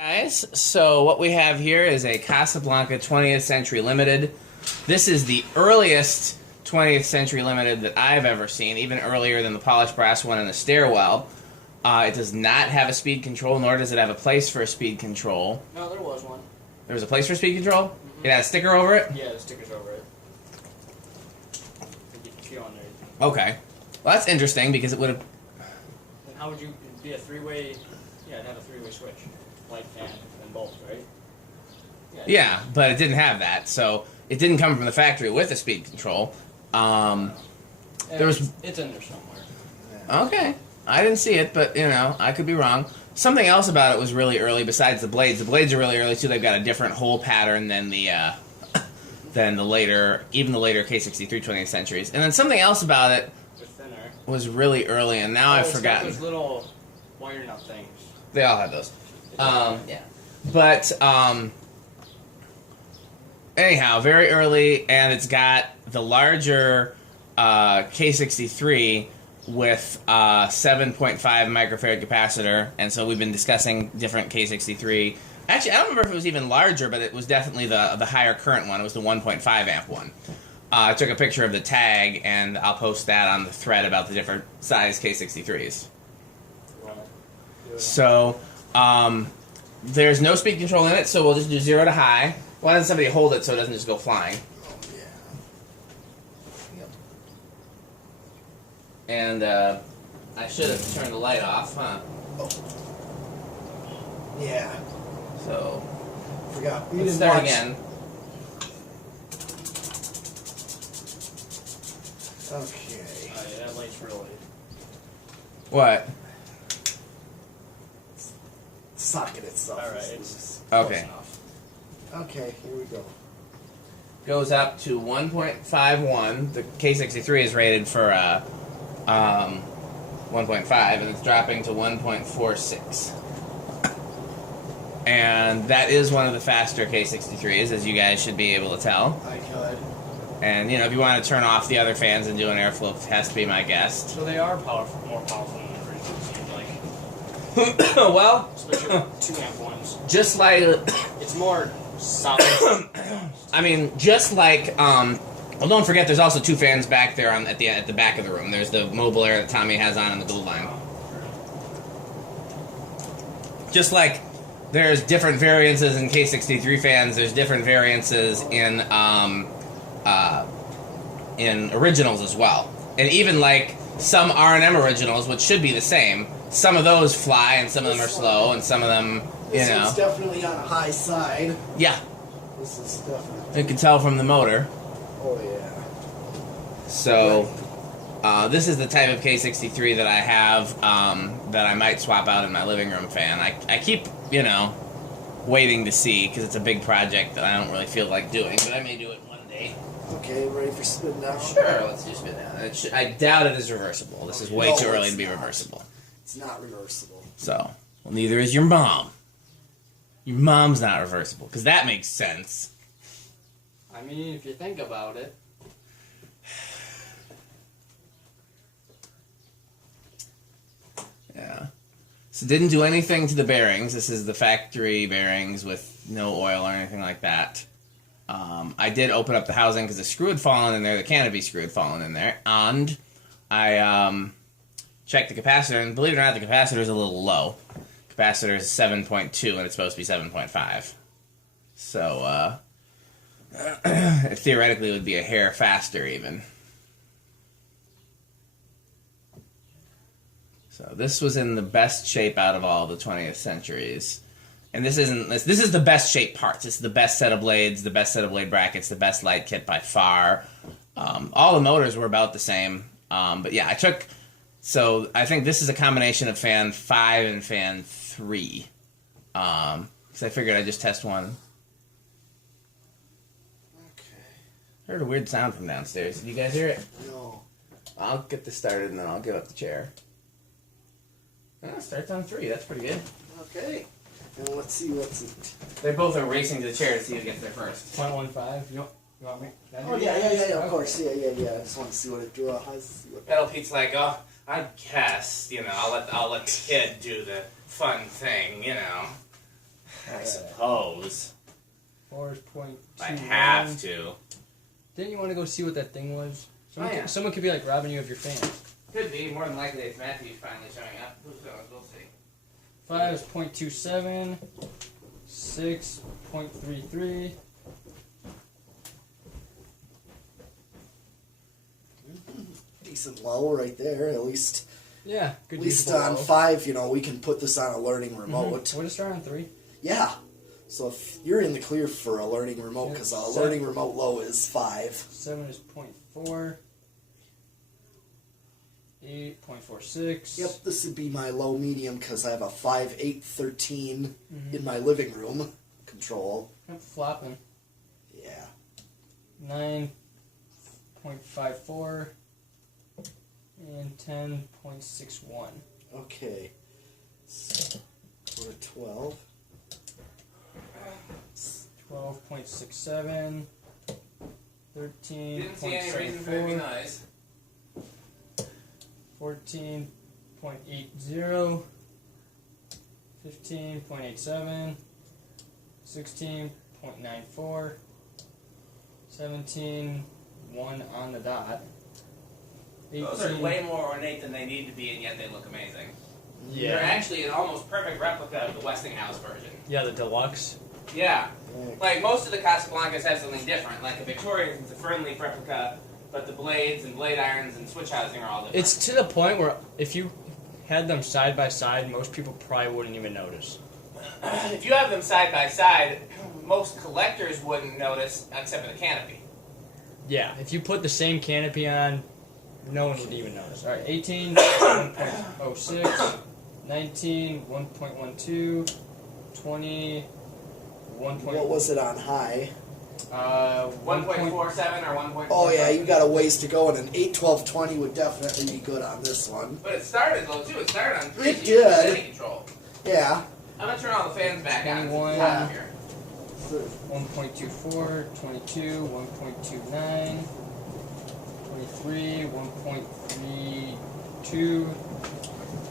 Guys, so what we have here is a Casablanca 20th Century Limited. This is the earliest 20th Century Limited that I've ever seen, even earlier than the polished brass one in the stairwell. It does not have a speed control, nor does it have a place for a speed control. No, there was one. There was a place for speed control? Mm-hmm. It had a sticker over it? Yeah, the sticker's over it. You can feel on there. Okay. Well, that's interesting because it would have... And how would you... It'd be a three-way... Yeah, it'd have a three-way switch. Light, fan, and both, right? Yeah, but it didn't have that, so it didn't come from the factory with a speed control. There was... It's in there somewhere. Okay. I didn't see it, but, you know, I could be wrong. Something else about it was really early besides the blades. The blades are really early, too. They've got a different hole pattern than the later, even the later K63 20th centuries. And then something else about it was really early, and now I've forgotten. Those little wire nut things. They all had those. Yeah. But, anyhow, very early, and it's got the larger K63 with 7.5 microfarad capacitor, and so we've been discussing different K63. Actually, I don't remember if it was even larger, but it was definitely the higher current one. It was the 1.5 amp one. I took a picture of the tag, and I'll post that on the thread about the different size K63s. So, there's no speed control in it, so we'll just do 0 to high. Why doesn't somebody hold it so it doesn't just go flying? And, I should have turned the light off, huh? Oh. Yeah. So, Forgot. let's start again. Okay. Oh, yeah, that light's really... What? Socket itself. Alright, it's Okay. Okay, here we go. Goes up to 1.51. The K63 is rated for 1.5, and it's dropping to 1.46. And that is one of the faster K63s, as you guys should be able to tell. I could. And, you know, if you want to turn off the other fans and do an airflow test, be my guest. So they are powerful, more powerful than the original, it seems like. Well, especially the 2 amp ones. Just like... It's more solid. I mean, just like... well, don't forget, there's also 2 fans back there at the back of the room. There's the mobile air that Tommy has on and the gold line. Just like there's different variances in K63 fans, there's different variances in originals as well. And even like some R&M originals, which should be the same, some of those fly and some of them are slow and some of them, you know. This is definitely on a high side. Yeah. This is definitely... You can tell from the motor. Oh, yeah. So, this is the type of K63 that I have that I might swap out in my living room fan. I keep, you know, waiting to see because it's a big project that I don't really feel like doing, but I may do it one day. Okay, ready for spin now? Sure, let's do spin down. I doubt it is reversible. This is way too early to be reversible. It's not reversible. So, well, neither is your mom. Your mom's not reversible, because that makes sense. I mean, if you think about it. Yeah. So didn't do anything to the bearings. This is the factory bearings with no oil or anything like that. I did open up the housing because the screw had fallen in there, the canopy screw had fallen in there, and I checked the capacitor, and believe it or not, the capacitor is a little low. Capacitor is 7.2, and it's supposed to be 7.5. So, it theoretically would be a hair faster, even. So this was in the best shape out of all the 20th centuries. And this is the best shaped parts. It's the best set of blades, the best set of blade brackets, the best light kit by far. All the motors were about the same. But yeah, so I think this is a combination of fan 5 and fan 3. Because I figured I'd just test one. Okay. Heard a weird sound from downstairs. Did you guys hear it? No. I'll get this started and then I'll give up the chair. Oh, it starts on 3. That's pretty good. Okay. And let's see what's it. They both are racing to the chair to see who gets there first. 0.15. You want me? Oh, yeah, of course. Yeah. I just want to see what it draws. Metal Pete's like, oh, I guess, you know, I'll let the kid do the fun thing, you know. I suppose. 4.2. I have to. Didn't you want to go see what that thing was? Oh, yeah. Someone could be like robbing you of your fan. Could be. More than likely, it's Matthew finally showing up. Who's knows? We'll see. 5 is 0.27. 6.33. Decent low right there, at least. Yeah, good. At least usable on low. 5, we can put this on a learning remote. We'll just start on 3. Yeah. So if you're in the clear for a learning remote, Yep. because a learning remote low is 5. 7 is 0.4. 8.46. Yep, this would be my low medium because I have a 5, 8, 13 in my living room control. Yep, flopping. Yeah. 9.54 and 10.61. Okay. So, go to 12. 12.67. 13.74. Didn't see any reason for it to be nice. 14.80. 15.87. 16.94. 17. 1 on the dot. 18. Those are way more ornate than they need to be, and yet they look amazing. Yeah. They're actually an almost perfect replica of the Westinghouse version. Yeah, the deluxe. Yeah. Like, most of the Casablancas have something different. Like, the Victorians, it's a fern-leaf replica, but the blades and blade irons and switch housing are all different. It's to the point where if you had them side by side, most people probably wouldn't even notice. If you have them side by side, most collectors wouldn't notice, except for the canopy. Yeah, if you put the same canopy on, no one would even notice. Alright, 18, 1.06, 19, 1.12, 20, 1. What was it on high? 1.47 or 1.4. Oh, yeah, you got a ways to go, and an 8, 12, 20 would definitely be good on this one. But it started low, too. It started on 3. It so you can did. use control. Yeah. I'm going to turn all the fans back on. 21. It's hot here. 1.24, 22, 1.29, 23, 1.32,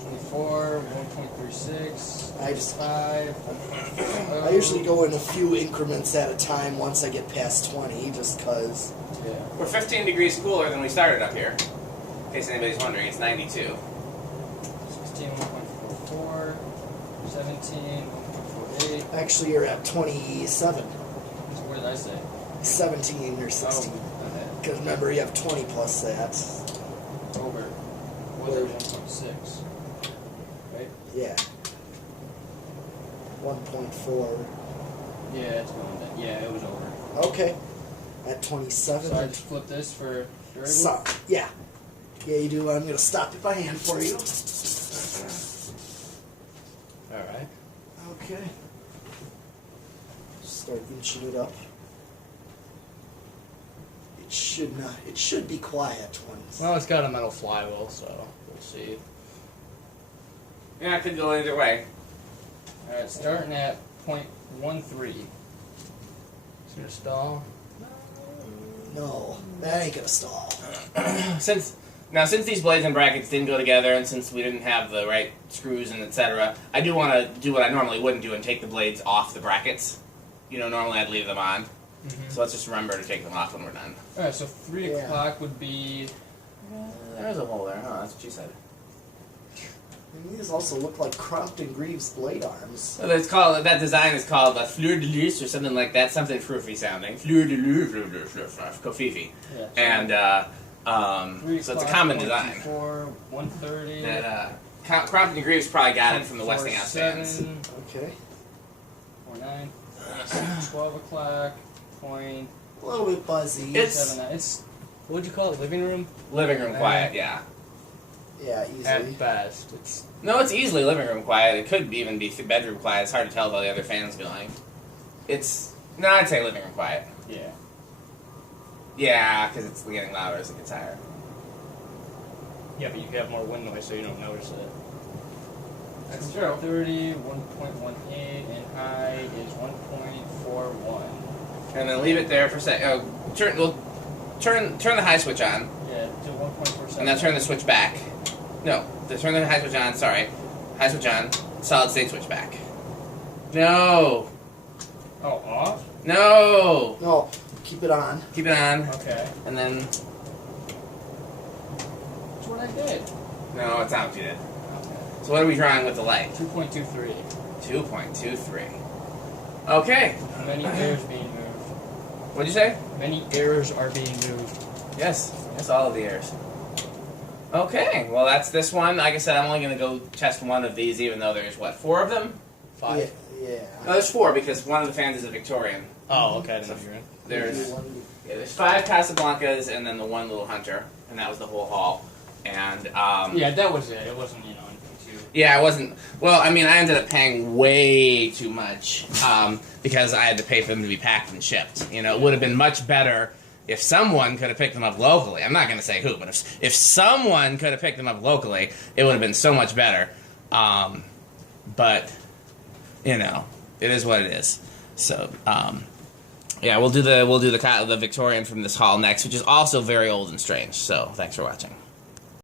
24, 1.36, I just- 5. I usually go in a few increments at a time once I get past 20, just because. Yeah. We're 15 degrees cooler than we started up here. In case anybody's wondering, it's 92. 16, 1.44, 17, 1.48. Actually, you're at 27. So what did I say? 17 or 16. Okay. Because remember, you have 20 plus that. Over. Was it 1.6? Right? Yeah. 1.4. Yeah, it's going down. Yeah, it was over. Okay. At 27. So I just flip this for durable? So, yeah. Yeah, you do. I'm going to stop it by hand for you. Alright. Okay. Start inching it up. It should be quiet once. Well, it's got a metal flywheel, so we'll see. Yeah, it could go either way. Alright, starting at 0.13. It's gonna stall. No, that ain't gonna stall. Since these blades and brackets didn't go together, and since we didn't have the right screws and etc., I do want to do what I normally wouldn't do and take the blades off the brackets. You know, normally I'd leave them on. So let's just remember to take them off when we're done. Alright, so 3 Yeah. o'clock would be... There's a hole there. Oh, that's what she said. And these also look like Crompton Greaves blade arms. So it's called, that design is called a fleur de lis or something like that, something froofy sounding. Fleur de lis, kofifi. Yeah, And, 3 so it's a o'clock, common design. 1:04, 1:30. That, Crompton Greaves probably got it from the Westinghouse fans. 7, Okay. 4:09, 12 o'clock, point A little bit buzzy. It's- 7. It's, what would you call it, living room? Living room quiet, yeah. Yeah, easily. At best. It's No, it's easily living room quiet. It could even be bedroom quiet. It's hard to tell by the other fans going. No, I'd say living room quiet. yeah. Yeah, because it's getting louder as it gets higher. Yeah, but you have more wind noise, so you don't notice it. That's true. 30, 1.18, and high is 1.41. And then leave it there for a sec. Turn the high switch on, Yeah, to 1.47. and then turn the switch back. No, turn the high switch on. Sorry, high switch on. Solid state switch back. No, Oh, off? No! No, keep it on. Keep it on. Okay. And then... That's what I did. No, it's not what you did. Okay. So what are we drawing with the light? 2.23. 2.23. Okay. Many errors being moved. What'd you say? Many errors are being moved. Yes. Yes, all of the errors. Okay. Well, that's this one. Like I said, I'm only going to go test one of these, even though there's, what, 4 of them? 5. Yeah. No, there's 4, because one of the fans is a Victorian. Oh, okay. I didn't know you were in. There's 5 Casablancas, and then the one little Hunter, and that was the whole haul. And, Yeah, that was it. It wasn't, too... yeah, I wasn't. Well, I mean, I ended up paying way too much because I had to pay for them to be packed and shipped. You know, it would have been much better if someone could have picked them up locally. I'm not going to say who, but if someone could have picked them up locally, it would have been so much better. But you know, it is what it is. So yeah, we'll do the Victorian from this haul next, which is also very old and strange. So thanks for watching.